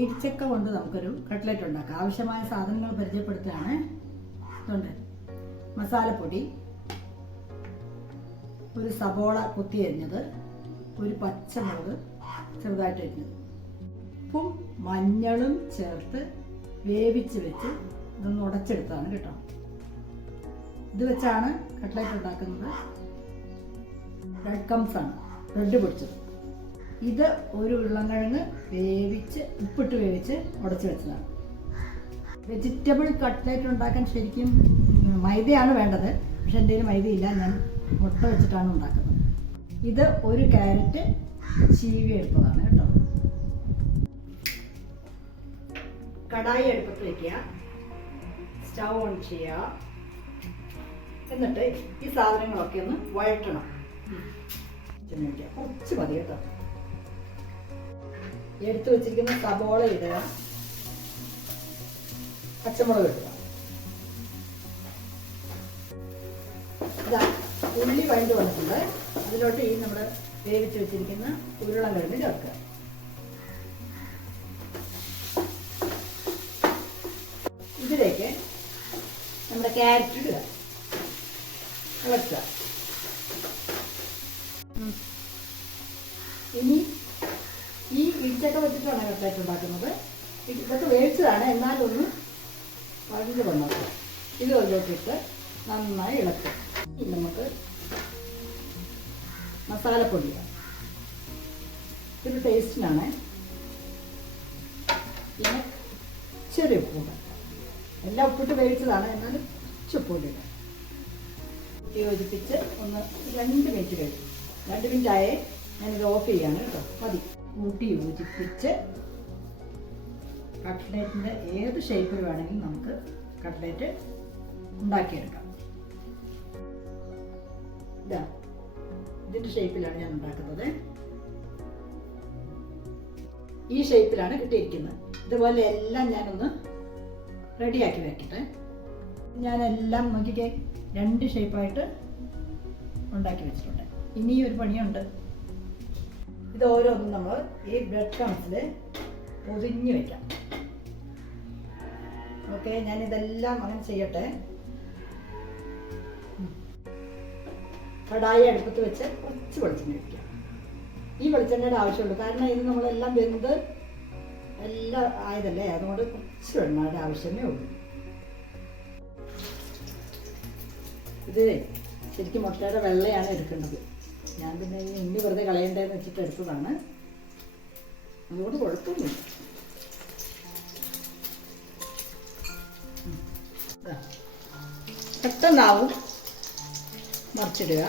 ഇടിച്ചക്ക കൊണ്ട് നമുക്കൊരു കട്ട്ലറ്റ് ഉണ്ടാക്കാം. ആവശ്യമായ സാധനങ്ങൾ പരിചയപ്പെടുത്തുകയാണ് ഇതുണ്ട്. മസാലപ്പൊടി ഒരു സബോള കുത്തി അരിഞ്ഞത് ഒരു പച്ചമുളക് ചെറുതായിട്ട് അരിഞ്ഞത്. ഉപ്പും മഞ്ഞളും ചേർത്ത് വേവിച്ച് വെച്ച് ഇതൊന്ന് ഉടച്ചെടുത്താണ് കേട്ടോ. ഇത് വെച്ചാണ് കട്ട്ലറ്റ് ഉണ്ടാക്കുന്നത്. ബ്രെഡ് കംസാണ് ബ്രെഡ് പൊടിച്ചത്. ഇത് ഒരു ഉരുളൻകിഴങ്ങ് വേവിച്ച് ഉപ്പിട്ട് വേവിച്ച് ഉടച്ച് വെച്ചതാണ്. വെജിറ്റബിൾ കട്ട്ലേറ്റ് ഉണ്ടാക്കാൻ ശരിക്കും മൈദയാണ് വേണ്ടത്. പക്ഷെ എന്റെ കയ്യിൽ ഇല്ല ഞാൻ മുട്ട വെച്ചിട്ടാണ് ഉണ്ടാക്കുന്നത്. ഇത് ഒരു ക്യാരറ്റ് ചീവി എടുത്തതാണ് കേട്ടോ. കടായി അടുപ്പത്ത് വയ്ക്കുക സ്റ്റൗ ഓൺ ചെയ്യുക. എന്നിട്ട് ഈ സാധനങ്ങളൊക്കെ ഒന്ന് വഴറ്റണം. കുറച്ച് മതി കേട്ടോ. എടുത്തു വെച്ചിരിക്കുന്ന സബോള ഇടുക. പച്ചമുളക് ഇടുക. ഉള്ളി വഴണ്ട് വന്നിട്ടുണ്ട്. അതിലോട്ട് ഈ നമ്മൾ വേവിച്ച് വെച്ചിരിക്കുന്ന ഉരുളക്കിഴങ്ങ് ചേർക്കുക. ഇതിലേക്ക് നമ്മുടെ ക്യാരറ്റ് ഇടുക. ഇളക്കുക. ഇനി ഈ ഇടിച്ചക്ക വെച്ചിട്ടാണ് കട്ട്ലറ്റ് ഉണ്ടാക്കുന്നത് ഇത് ഇതൊക്കെ വേവിച്ചതാണ്. എന്നാലൊന്ന് വഴണ്ട് വന്നത് ഇത് അതിലോട്ടിട്ട് നന്നായി ഇളക്കും. നമുക്ക് മസാലപ്പൊടി. ഇതൊരു ടേസ്റ്റിനാണ് പിന്നെ ചെറിയ ഉപ്പുണ്ട് എല്ലാം ഉപ്പിട്ട് വേവിച്ചതാണ്. എന്നാലും ഇടാം. യോജിപ്പിച്ച് ഒന്ന് രണ്ട് മിനിറ്റ് കഴിയും രണ്ട് മിനിറ്റ് ആയേ ഞാനിത് ഓഫ് ചെയ്യാണ് കേട്ടോ. മതി. കൂട്ടി യോജിപ്പിച്ച് കട്ട്ലേറ്റിന്റെ ഏത് ഷേപ്പിൽ വേണമെങ്കിലും നമുക്ക് കട്ട്ലേറ്റ് ഉണ്ടാക്കിയെടുക്കാം. ഇതാ ഇതിന്റെ ഷേപ്പിലാണ് ഞാൻ ഉണ്ടാക്കുന്നത്. ഈ ഷേപ്പിലാണ് കിട്ടിയിരിക്കുന്നത്. ഇതുപോലെ എല്ലാം ഞാനൊന്ന് റെഡിയാക്കി വെക്കട്ടെ. ഞാനെല്ലാം നോക്കിക്കേ രണ്ട് ഷേപ്പായിട്ട് ഉണ്ടാക്കി വെച്ചിട്ടുണ്ട്. ഇനി ഒരു പണിയുണ്ട്. ഇത് ഓരോന്നും നമ്മൾ ഈ ബ്രെഡ് ക്രംസിൽ പൊതിഞ്ഞ് വയ്ക്കാം ഓക്കെ ഞാനിതെല്ലാം അങ്ങനെ ചെയ്യട്ടെ. കടായി അടുപ്പത്ത് വെച്ച് കുറച്ച് വെളിച്ചെണ്ണ വയ്ക്കുക ഈ വെളിച്ചെണ്ണയുടെ ആവശ്യമുള്ളൂ. കാരണം ഇത് നമ്മളെല്ലാം വെന്ത് എല്ലാം ആയതല്ലേ? അതുകൊണ്ട് കുറച്ച് വെണ്ണയുടെ ആവശ്യമേ ഉള്ളൂ. ഇത് ശരിക്കും മുട്ടയുടെ വെള്ളയാണ് എടുക്കേണ്ടത്. ഞാൻ പിന്നെ ഈ ഉണ്ണി വെറുതെ കളയണ്ടെന്ന് വെച്ചിട്ട് എടുത്തതാണ്. അതുകൊണ്ട്. ദാ. പെട്ടെന്നാവും. മറിച്ചിടുക.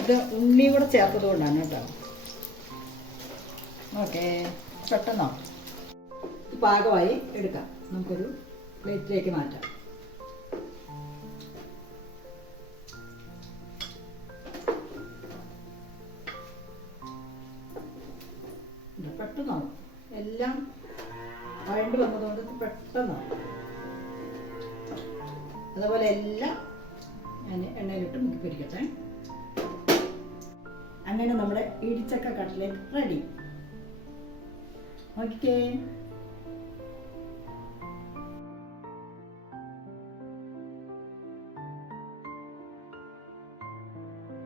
ഇത് ഉണ്ണി കൂടെ ചേർത്തത് കൊണ്ടാണ് കേട്ടോ. ഓക്കെ പെട്ടെന്നാവും. പാകമായി എടുക്കാം. നമുക്കൊരു പ്ലേറ്റിലേക്ക് മാറ്റാം. പെട്ടെന്നാവും എല്ലാം വഴണ്ട് വന്നതുകൊണ്ട് ഇത് പെട്ടെന്നാവും അതുപോലെ എല്ലാം ഞാൻ എണ്ണയിലിട്ട് മുക്കി പൊരിക്കട്ടെ. അങ്ങനെ നമ്മുടെ ഇടിച്ചക്ക കട്ട്ലേറ്റ് റെഡി. ഓക്കെ